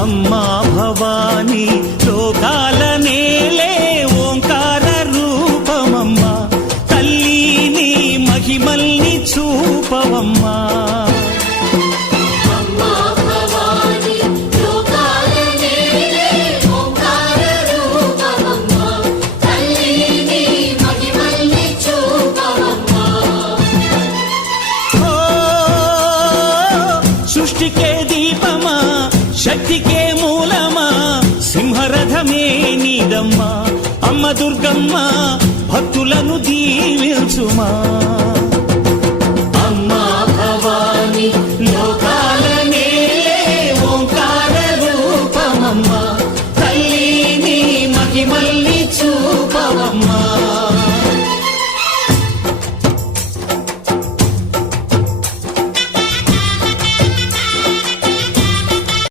అమ్మా భవానీ లోకాల నేలే ఓంకార రూపమమ్మా, తల్లి నీ మహిమల్ని చూపవమ్మా. సృష్టికే దీపమా, శక్తికే మూలమా, సింహరథమే నీదమ్మా. అమ్మ దుర్గమ్మ భక్తులను దీవించుమా.